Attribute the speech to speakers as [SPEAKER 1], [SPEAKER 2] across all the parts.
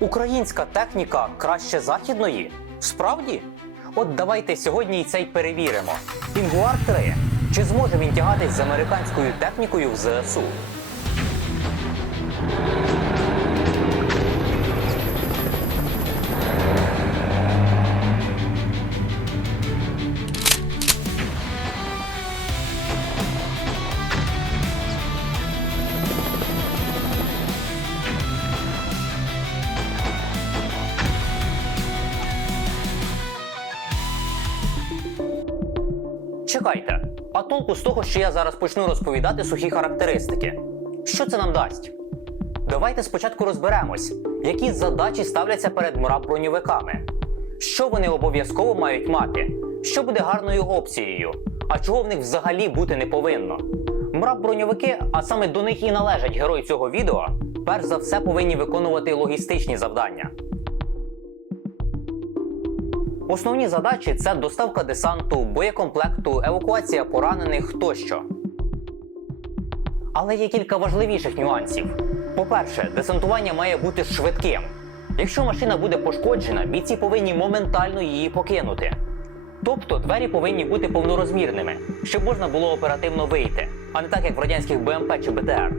[SPEAKER 1] Українська техніка краще західної? Справді? От давайте сьогодні і це й перевіримо. Інгуар 3. Чи зможе він тягатись з американською технікою в ЗСУ? Толку з того, що я зараз почну розповідати сухі характеристики. Що це нам дасть? Давайте спочатку розберемось, які задачі ставляться перед мрап броньовиками, що вони обов'язково мають мати, що буде гарною опцією, а чого в них взагалі бути не повинно. Мрап броньовики, а саме до них і належать герої цього відео, перш за все повинні виконувати логістичні завдання. Основні задачі це доставка десанту, боєкомплекту, евакуація поранених тощо. Але є кілька важливіших нюансів. По-перше, десантування має бути швидким. Якщо машина буде пошкоджена, бійці повинні моментально її покинути. Тобто двері повинні бути повнорозмірними, щоб можна було оперативно вийти, а не так як в радянських БМП чи БТР.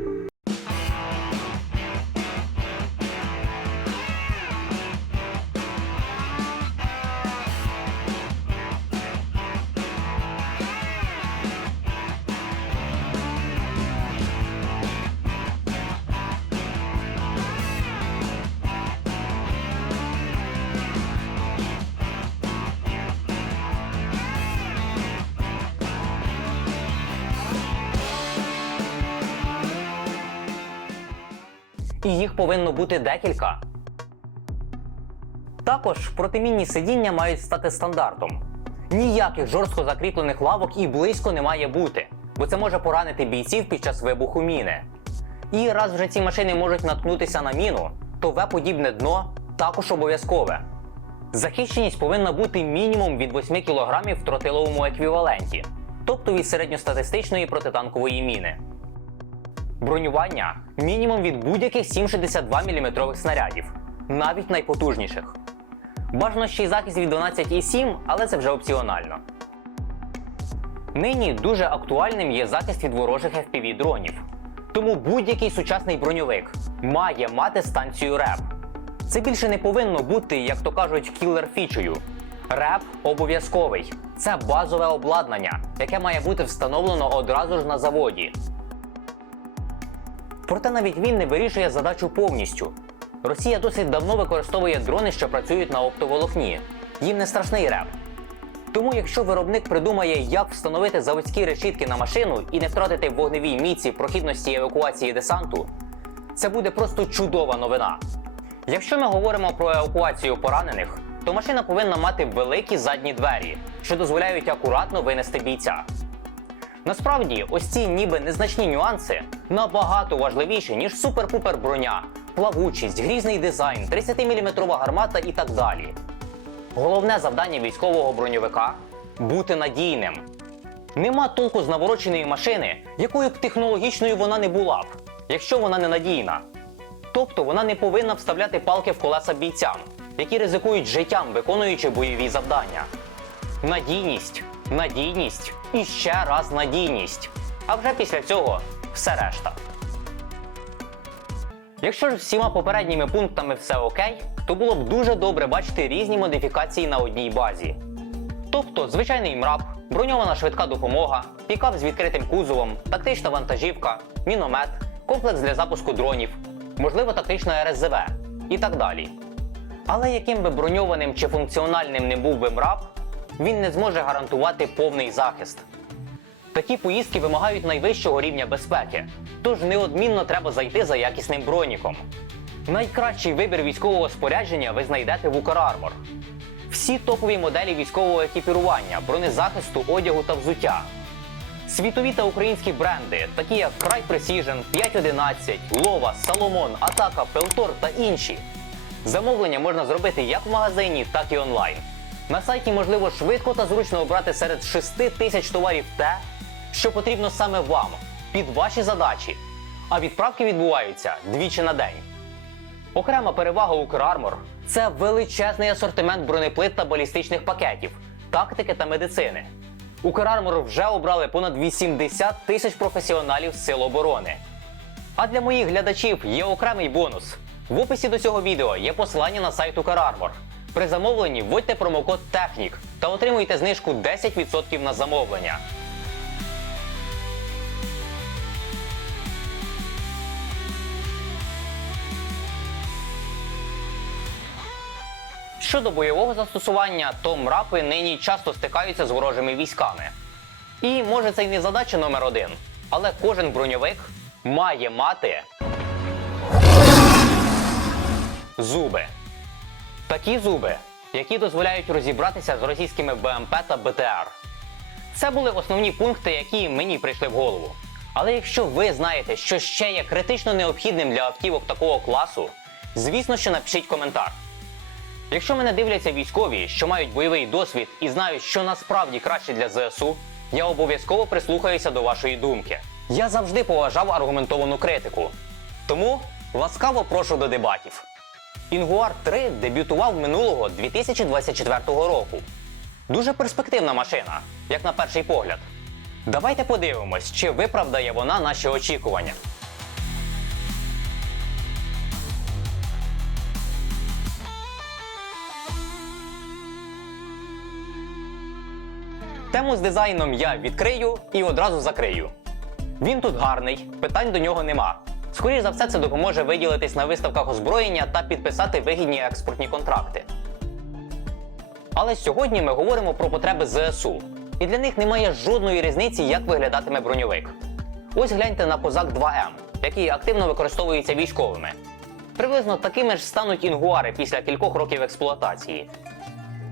[SPEAKER 1] Повинно бути декілька. Також протимінні сидіння мають стати стандартом. Ніяких жорстко закріплених лавок і близько не має бути, бо це може поранити бійців під час вибуху міни. І раз вже ці машини можуть наткнутися на міну, то В-подібне дно також обов'язкове. Захищеність повинна бути мінімум від 8 кг в тротиловому еквіваленті, тобто від середньостатистичної протитанкової міни. Бронювання мінімум від будь-яких 7,62 мм снарядів, навіть найпотужніших. Бажано ще й захист від 12,7, але це вже опціонально. Нині дуже актуальним є захист від ворожих FPV дронів. Тому будь-який сучасний броньовик має мати станцію РЕП. Це більше не повинно бути, як то кажуть, кілер-фічею. РЕП обов'язковий. Це базове обладнання, яке має бути встановлено одразу ж на заводі. Проте навіть він не вирішує задачу повністю. Росія досить давно використовує дрони, що працюють на оптоволокні. Їм не страшний реп. Тому, якщо виробник придумає, як встановити заводські решітки на машину і не втратити вогневій міці прохідності евакуації десанту, це буде просто чудова новина. Якщо ми говоримо про евакуацію поранених, то машина повинна мати великі задні двері, що дозволяють акуратно винести бійця. Насправді, ось ці ніби незначні нюанси набагато важливіші, ніж супер-пупер броня, плавучість, грізний дизайн, 30-мм гармата і так далі. Головне завдання військового броньовика бути надійним. Нема толку з навороченої машини, якою б технологічною вона не була б, якщо вона не надійна. Тобто вона не повинна вставляти палки в колеса бійцям, які ризикують життям, виконуючи бойові завдання. Надійність, надійність і ще раз надійність. А вже після цього все решта. Якщо ж всіма попередніми пунктами все окей, то було б дуже добре бачити різні модифікації на одній базі. Тобто звичайний МРАП, броньована швидка допомога, пікап з відкритим кузовом, тактична вантажівка, міномет, комплекс для запуску дронів, можливо тактична РСЗВ і так далі. Але яким би броньованим чи функціональним не був би МРАП, він не зможе гарантувати повний захист. Такі поїздки вимагають найвищого рівня безпеки, тож неодмінно треба зайти за якісним броніком. Найкращий вибір військового спорядження ви знайдете в Укрармор. Всі топові моделі військового екіпірування, бронезахисту, одягу та взуття. Світові та українські бренди, такі як Край Precision, 511, Лова, Salomon, Атака, Пелтор та інші. Замовлення можна зробити як в магазині, так і онлайн. На сайті можливо швидко та зручно обрати серед 6 тисяч товарів те, що потрібно саме вам, під ваші задачі. А відправки відбуваються двічі на день. Окрема перевага Укрармор це величезний асортимент бронеплит та балістичних пакетів, тактики та медицини. Укрармор вже обрали понад 80 тисяч професіоналів сил оборони. А для моїх глядачів є окремий бонус. В описі до цього відео є посилання на сайт Укрармор. При замовленні вводьте промокод Технік та отримуйте знижку 10% на замовлення. Щодо бойового застосування, то мрапи нині часто стикаються з ворожими військами. І може це й не задача номер один, але кожен броньовик має мати зуби. Такі зуби, які дозволяють розібратися з російськими БМП та БТР. Це були основні пункти, які мені прийшли в голову. Але якщо ви знаєте, що ще є критично необхідним для автівок такого класу, звісно, що напишіть коментар. Якщо мене дивляться військові, що мають бойовий досвід і знають, що насправді краще для ЗСУ, я обов'язково прислухаюся до вашої думки. Я завжди поважав аргументовану критику. Тому ласкаво прошу до дебатів. Інгуар 3 дебютував минулого 2024 року. Дуже перспективна машина, як на перший погляд. Давайте подивимось, чи виправдає вона наші очікування. Тему з дизайном я відкрию і одразу закрию. Він тут гарний, питань до нього нема. Скоріше за все, це допоможе виділитись на виставках озброєння та підписати вигідні експортні контракти. Але сьогодні ми говоримо про потреби ЗСУ, і для них немає жодної різниці, як виглядатиме броньовик. Ось гляньте на Козак 2М, який активно використовується військовими. Приблизно такими ж стануть інгуари після кількох років експлуатації.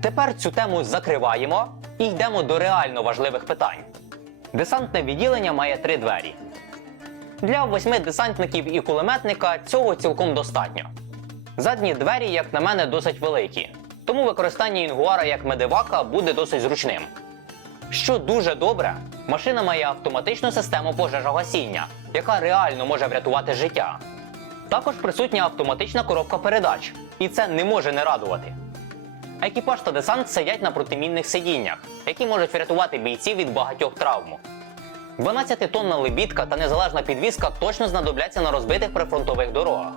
[SPEAKER 1] Тепер цю тему закриваємо і йдемо до реально важливих питань. Десантне відділення має три двері. Для восьми десантників і кулеметника цього цілком достатньо. Задні двері, як на мене, досить великі, тому використання інгуара як медивака буде досить зручним. Що дуже добре, машина має автоматичну систему пожежогасіння, яка реально може врятувати життя. Також присутня автоматична коробка передач, і це не може не радувати. Екіпаж та десант сидять на протимінних сидіннях, які можуть врятувати бійців від багатьох травм. 12-тонна лебідка та незалежна підвізка точно знадобляться на розбитих прифронтових дорогах.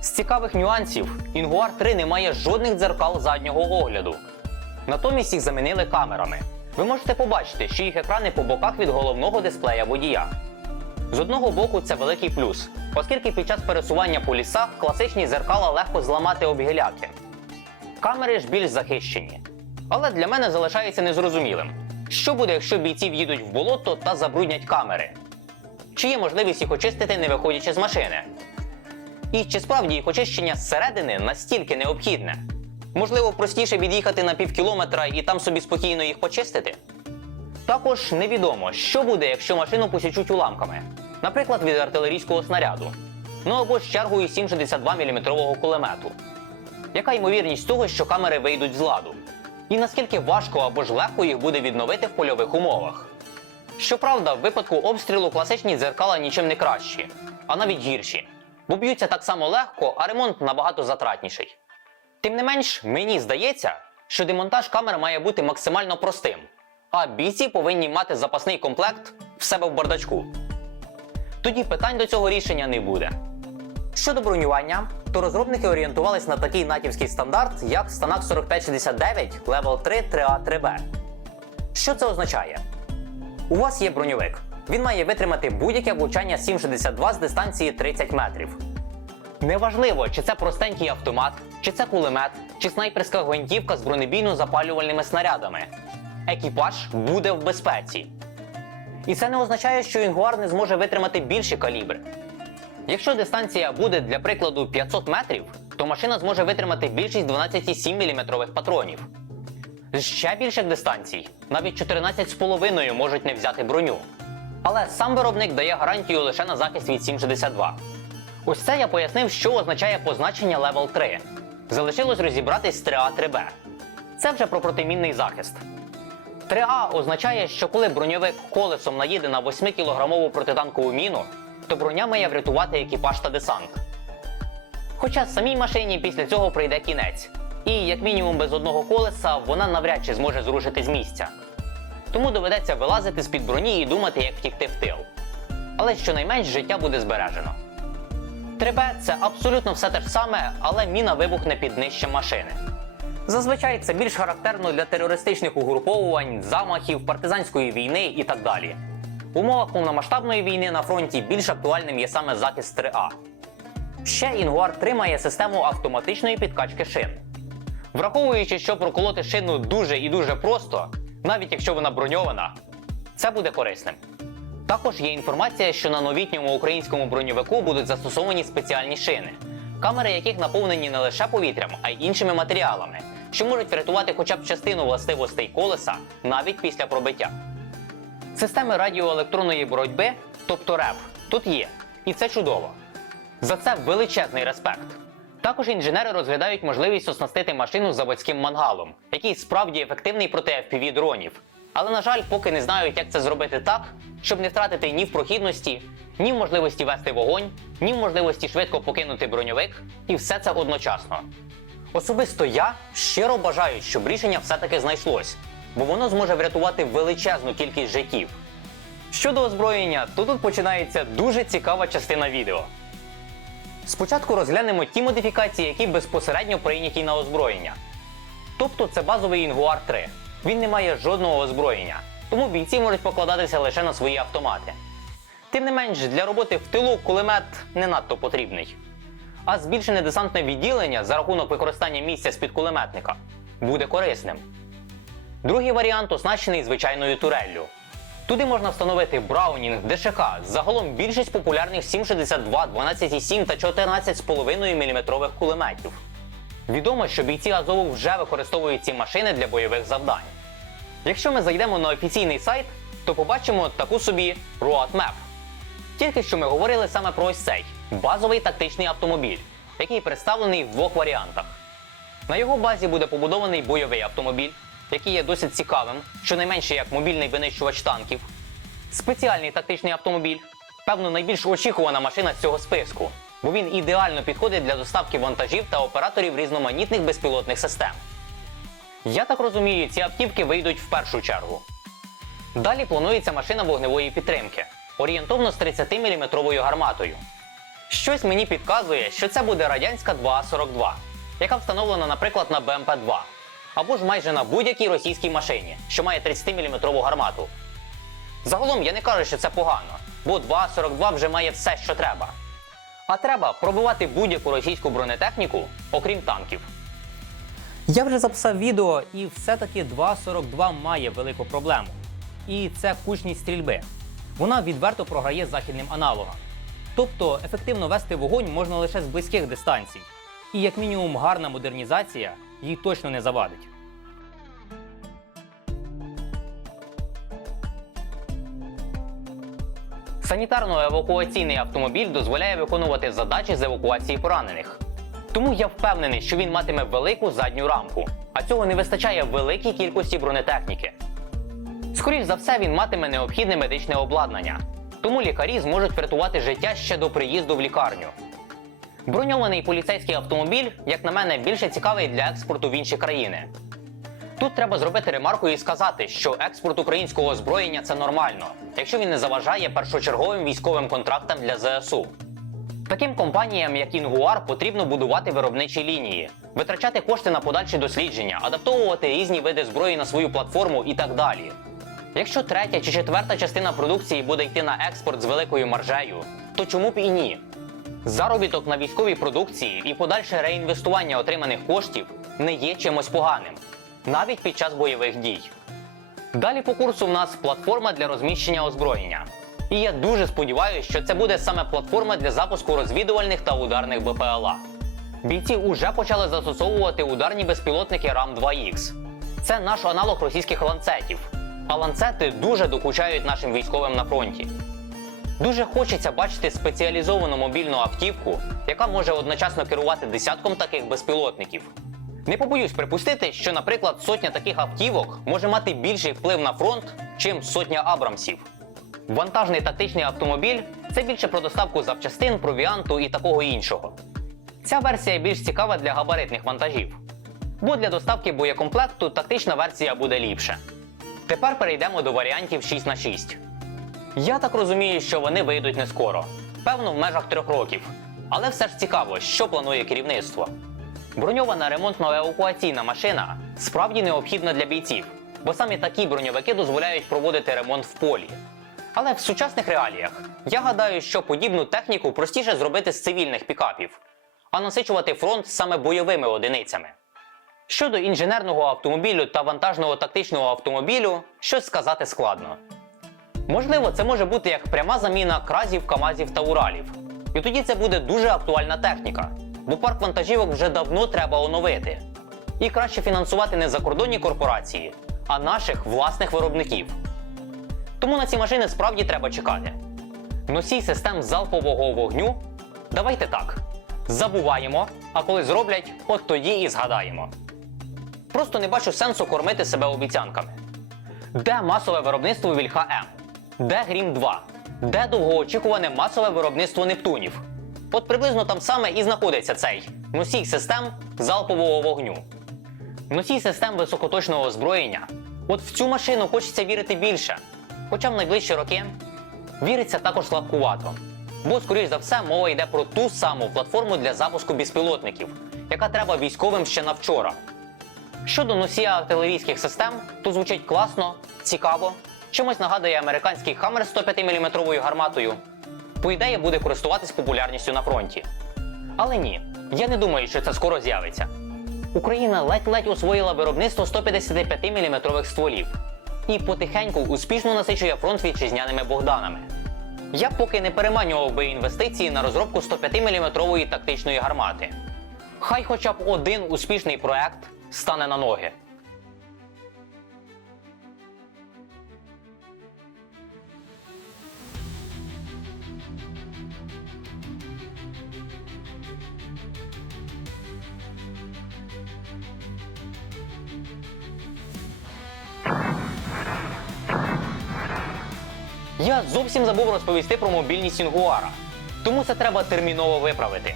[SPEAKER 1] З цікавих нюансів, Інгуар 3 не має жодних дзеркал заднього огляду. Натомість їх замінили камерами. Ви можете побачити, що їх екрани по боках від головного дисплея водія. З одного боку, це великий плюс, оскільки під час пересування по лісах класичні зеркала легко зламати об гіляки. Камери ж більш захищені. Але для мене залишається незрозумілим, що буде, якщо бійці в'їдуть в болото та забруднять камери? Чи є можливість їх очистити, не виходячи з машини? І чи справді їх очищення зсередини настільки необхідне? Можливо, простіше від'їхати на півкілометра і там собі спокійно їх почистити? Також невідомо, що буде, якщо машину посічуть уламками, наприклад, від артилерійського снаряду, ну або з чергою 7,62 мм кулемету. Яка ймовірність того, що камери вийдуть з ладу? І наскільки важко або ж легко їх буде відновити в польових умовах? Щоправда, в випадку обстрілу класичні дзеркала нічим не кращі, а навіть гірші, бо б'ються так само легко, а ремонт набагато затратніший. Тим не менш, мені здається, що демонтаж камер має бути максимально простим, а бійці повинні мати запасний комплект в себе в бардачку. Тоді питань до цього рішення не буде. Щодо бронювання, то розробники орієнтувались на такий натівський стандарт, як Станак 4569 Level 3 3A 3B. Що це означає? У вас є броньовик. Він має витримати будь-яке влучання 7,62 з дистанції 30 метрів. Неважливо, чи це простенький автомат, чи це кулемет, чи снайперська гвинтівка з бронебійно-запалювальними снарядами. Екіпаж буде в безпеці. І це не означає, що інгуар не зможе витримати більші калібри. Якщо дистанція буде для прикладу 500 метрів, то машина зможе витримати більшість 12,7 мм патронів. З ще більших дистанцій, навіть 14,5 можуть не взяти броню. Але сам виробник дає гарантію лише на захист від 7,62. Ось це я пояснив, що означає позначення Level 3. Залишилось розібратись з 3А 3Б. Це вже про протимінний захист. 3А означає, що коли броньовик колесом наїде на 8-кілограмову протитанкову міну, то броня має врятувати екіпаж та десант. Хоча самій машині після цього прийде кінець, і як мінімум без одного колеса вона навряд чи зможе зрушити з місця. Тому доведеться вилазити з-під броні і думати, як втікти в тил. Але щонайменш життя буде збережено. 3Б – це абсолютно все те ж саме, але міна вибухне під днищем машини. Зазвичай це більш характерно для терористичних угруповувань, замахів, партизанської війни і так далі. В умовах повномасштабної війни на фронті більш актуальним є саме захист 3А. Ще Інгуар 3 має систему автоматичної підкачки шин. Враховуючи, що проколоти шину дуже і дуже просто, навіть якщо вона броньована, це буде корисним. Також є інформація, що на новітньому українському броньовику будуть застосовані спеціальні шини, камери яких наповнені не лише повітрям, а й іншими матеріалами, що можуть врятувати хоча б частину властивостей колеса навіть після пробиття. Системи радіоелектронної боротьби, тобто РЕП, тут є, і це чудово. За це величезний респект. Також інженери розглядають можливість оснастити машину заводським мангалом, який справді ефективний проти FPV дронів. Але, на жаль, поки не знають, як це зробити так, щоб не втратити ні в прохідності, ні в можливості вести вогонь, ні в можливості швидко покинути броньовик, і все це одночасно. Особисто я щиро бажаю, щоб рішення все-таки знайшлось, бо воно зможе врятувати величезну кількість життів. Щодо озброєння, то тут починається дуже цікава частина відео. Спочатку розглянемо ті модифікації, які безпосередньо прийняті на озброєння. Тобто це базовий Інгуар 3. Він не має жодного озброєння, тому бійці можуть покладатися лише на свої автомати. Тим не менш, для роботи в тилу кулемет не надто потрібний. А збільшене десантне відділення за рахунок використання місця з-під кулеметника буде корисним. Другий варіант оснащений звичайною туреллю. Туди можна встановити Браунінг, ДШК, загалом більшість популярних 7,62, 12,7 та 14,5 мм кулеметів. Відомо, що бійці Азову вже використовують ці машини для бойових завдань. Якщо ми зайдемо на офіційний сайт, то побачимо таку собі Roadmap. Тільки що ми говорили саме про ось цей базовий тактичний автомобіль, який представлений в двох варіантах. На його базі буде побудований бойовий автомобіль, який є досить цікавим, щонайменше як мобільний винищувач танків, спеціальний тактичний автомобіль, певно, найбільш очікувана машина з цього списку, бо він ідеально підходить для доставки вантажів та операторів різноманітних безпілотних систем. Я так розумію, ці автівки вийдуть в першу чергу. Далі планується машина вогневої підтримки, орієнтовно з 30-мм гарматою. Щось мені підказує, що це буде радянська 2А42, яка встановлена, наприклад, на БМП-2, або ж майже на будь-якій російській машині, що має 30-мм гармату. Загалом я не кажу, що це погано, бо 2А42 вже має все, що треба. А треба пробивати будь-яку російську бронетехніку, окрім танків. Я вже записав відео, і все-таки 2.42 має велику проблему. І це кучність стрільби. Вона відверто програє західним аналогам. Тобто ефективно вести вогонь можна лише з близьких дистанцій. І як мінімум гарна модернізація їй точно не завадить. Санітарно-евакуаційний автомобіль дозволяє виконувати задачі з евакуації поранених. Тому я впевнений, що він матиме велику задню рамку, а цього не вистачає великій кількості бронетехніки. Скоріш за все, він матиме необхідне медичне обладнання, тому лікарі зможуть врятувати життя ще до приїзду в лікарню. Броньований поліцейський автомобіль, як на мене, більше цікавий для експорту в інші країни. Тут треба зробити ремарку і сказати, що експорт українського озброєння це нормально, якщо він не заважає першочерговим військовим контрактам для ЗСУ. Таким компаніям, як Інгуар, потрібно будувати виробничі лінії, витрачати кошти на подальші дослідження, адаптовувати різні види зброї на свою платформу і так далі. Якщо третя чи четверта частина продукції буде йти на експорт з великою маржею, то чому б і ні? Заробіток на військовій продукції і подальше реінвестування отриманих коштів не є чимось поганим, навіть під час бойових дій. Далі по курсу в нас платформа для розміщення озброєння. І я дуже сподіваюся, що це буде саме платформа для запуску розвідувальних та ударних БПЛА. Бійці уже почали застосовувати ударні безпілотники РАМ-2Х. Це наш аналог російських ланцетів. А ланцети дуже докучають нашим військовим на фронті. Дуже хочеться бачити спеціалізовану мобільну автівку, яка може одночасно керувати десятком таких безпілотників. Не побоюсь припустити, що, наприклад, сотня таких автівок може мати більший вплив на фронт, чим сотня Абрамсів. Вантажний тактичний автомобіль це більше про доставку запчастин, провіанту і такого іншого. Ця версія більш цікава для габаритних вантажів, бо для доставки боєкомплекту тактична версія буде ліпше. Тепер перейдемо до варіантів 6х6. Я так розумію, що вони вийдуть не скоро, певно, в межах трьох років. Але все ж цікаво, що планує керівництво. Броньована ремонтно-евакуаційна машина справді необхідна для бійців, бо саме такі броньовики дозволяють проводити ремонт в полі. Але в сучасних реаліях я гадаю, що подібну техніку простіше зробити з цивільних пікапів, а насичувати фронт саме бойовими одиницями. Щодо інженерного автомобілю та вантажного тактичного автомобілю, щось сказати складно. Можливо, це може бути як пряма заміна кразів, камазів та уралів. І тоді це буде дуже актуальна техніка, бо парк вантажівок вже давно треба оновити. І краще фінансувати не закордонні корпорації, а наших власних виробників. Тому на ці машини справді треба чекати. Носій систем залпового вогню. Давайте так. Забуваємо, а коли зроблять, от тоді і згадаємо. Просто не бачу сенсу кормити себе обіцянками. Де масове виробництво Вільха М? Де Грім 2? Де довгоочікуване масове виробництво Нептунів? От приблизно там саме і знаходиться цей носій систем залпового вогню. Носій систем високоточного озброєння. От в цю машину хочеться вірити більше. Хоча в найближчі роки віриться також слабкувато. Бо, скоріш за все, мова йде про ту саму платформу для запуску безпілотників, яка треба військовим ще на вчора. Щодо носія артилерійських систем, то звучить класно, цікаво, чимось нагадує американський Хаммер з 105 мм гарматою. По ідеї буде користуватись популярністю на фронті. Але ні, я не думаю, що це скоро з'явиться. Україна ледь-ледь освоїла виробництво 155 мм стволів і потихеньку успішно насичує фронт вітчизняними Богданами. Я поки не переманював би інвестиції на розробку 105 мм тактичної гармати. Хай хоча б один успішний проект стане на ноги. Я зовсім забув розповісти про мобільність Інгуара, тому це треба терміново виправити.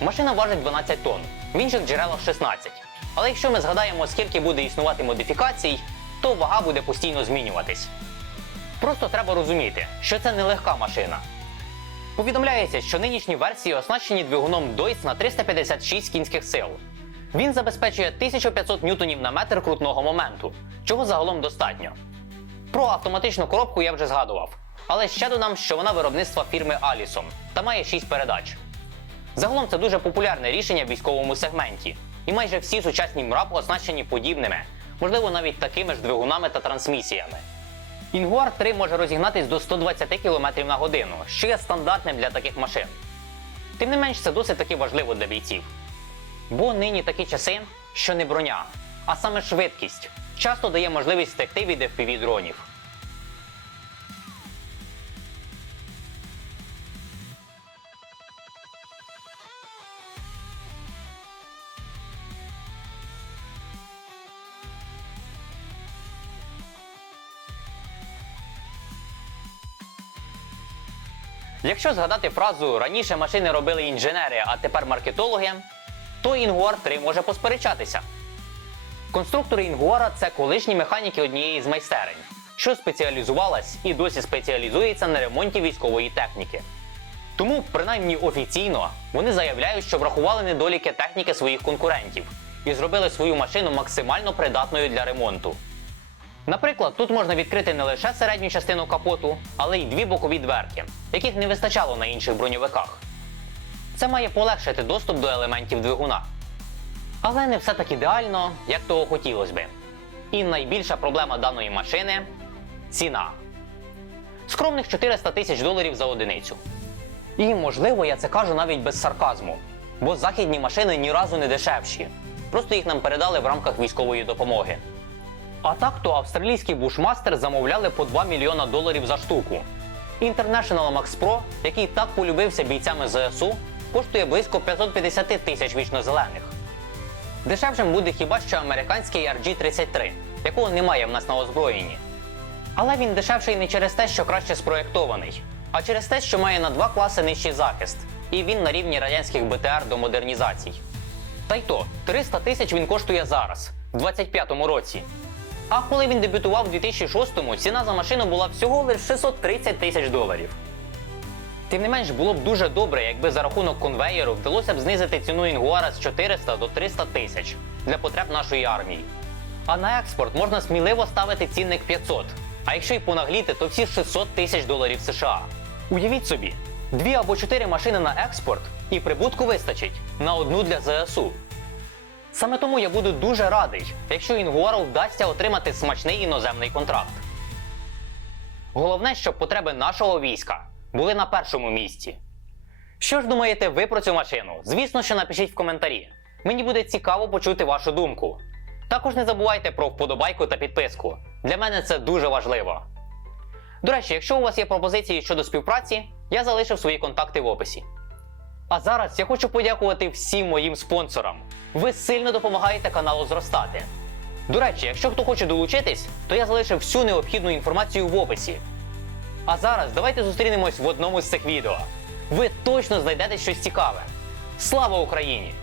[SPEAKER 1] Машина важить 12 тонн, в інших джерелах 16. Але якщо ми згадаємо, скільки буде існувати модифікацій, то вага буде постійно змінюватись. Просто треба розуміти, що це не легка машина. Повідомляється, що нинішні версії оснащені двигуном Deutz на 356 кінських сил. Він забезпечує 1500 ньютонів на метр крутного моменту, чого загалом достатньо. Про автоматичну коробку я вже згадував, але ще додам, що вона виробництва фірми Alison та має 6 передач. Загалом це дуже популярне рішення в військовому сегменті, і майже всі сучасні МРАП оснащені подібними, можливо, навіть такими ж двигунами та трансмісіями. Інгуар 3 може розігнатись до 120 км на годину, що є стандартним для таких машин. Тим не менш, це досить таки важливо для бійців. Бо нині такі часи, що не броня, а саме швидкість, часто дає можливість втекти від FPV дронів. Якщо згадати фразу раніше машини робили інженери, а тепер маркетологи, то Інгуар 3 може посперечатися. Конструктори Інгуара це колишні механіки однієї з майстерень, що спеціалізувалась і досі спеціалізується на ремонті військової техніки. Тому, принаймні офіційно, вони заявляють, що врахували недоліки техніки своїх конкурентів і зробили свою машину максимально придатною для ремонту. Наприклад, тут можна відкрити не лише середню частину капоту, але й дві бокові дверки, яких не вистачало на інших броньовиках. Це має полегшити доступ до елементів двигуна. Але не все так ідеально, як того хотілося би. І найбільша проблема даної машини ціна. Скромних 400 тисяч доларів за одиницю. І можливо, я це кажу навіть без сарказму, бо західні машини ні разу не дешевші. Просто їх нам передали в рамках військової допомоги. А так то австралійський бушмастер замовляли по 2 мільйона доларів за штуку. International Max Pro, який так полюбився бійцями ЗСУ, коштує близько 550 тисяч вічнозелених. Дешевшим буде хіба що американський RG-33, якого немає в нас на озброєнні. Але він дешевший не через те, що краще спроєктований, а через те, що має на два класи нижчий захист і він на рівні радянських БТР до модернізацій. Та й то 300 тисяч він коштує зараз, в 25-му році. А коли він дебютував у 2006-му, ціна за машину була всього лише 630 тисяч доларів. Тим не менш, було б дуже добре, якби за рахунок конвеєру вдалося б знизити ціну інгуара з 400 до 300 тисяч для потреб нашої армії. А на експорт можна сміливо ставити цінник 500. А якщо й понагліти, то всі 600 тисяч доларів США. Уявіть собі, дві або чотири машини на експорт і прибутку вистачить на одну для ЗСУ. Саме тому я буду дуже радий, якщо інгуару вдасться отримати смачний іноземний контракт. Головне, щоб потреби нашого війська були на першому місці. Що ж думаєте ви про цю машину? Звісно, що напишіть в коментарі. Мені буде цікаво почути вашу думку. Також не забувайте про вподобайку та підписку. Для мене це дуже важливо. До речі, якщо у вас є пропозиції щодо співпраці, я залишив свої контакти в описі. А зараз я хочу подякувати всім моїм спонсорам. Ви сильно допомагаєте каналу зростати. До речі, якщо хто хоче долучитись, то я залишив всю необхідну інформацію в описі. А зараз давайте зустрінемось в одному з цих відео. Ви точно знайдете щось цікаве. Слава Україні!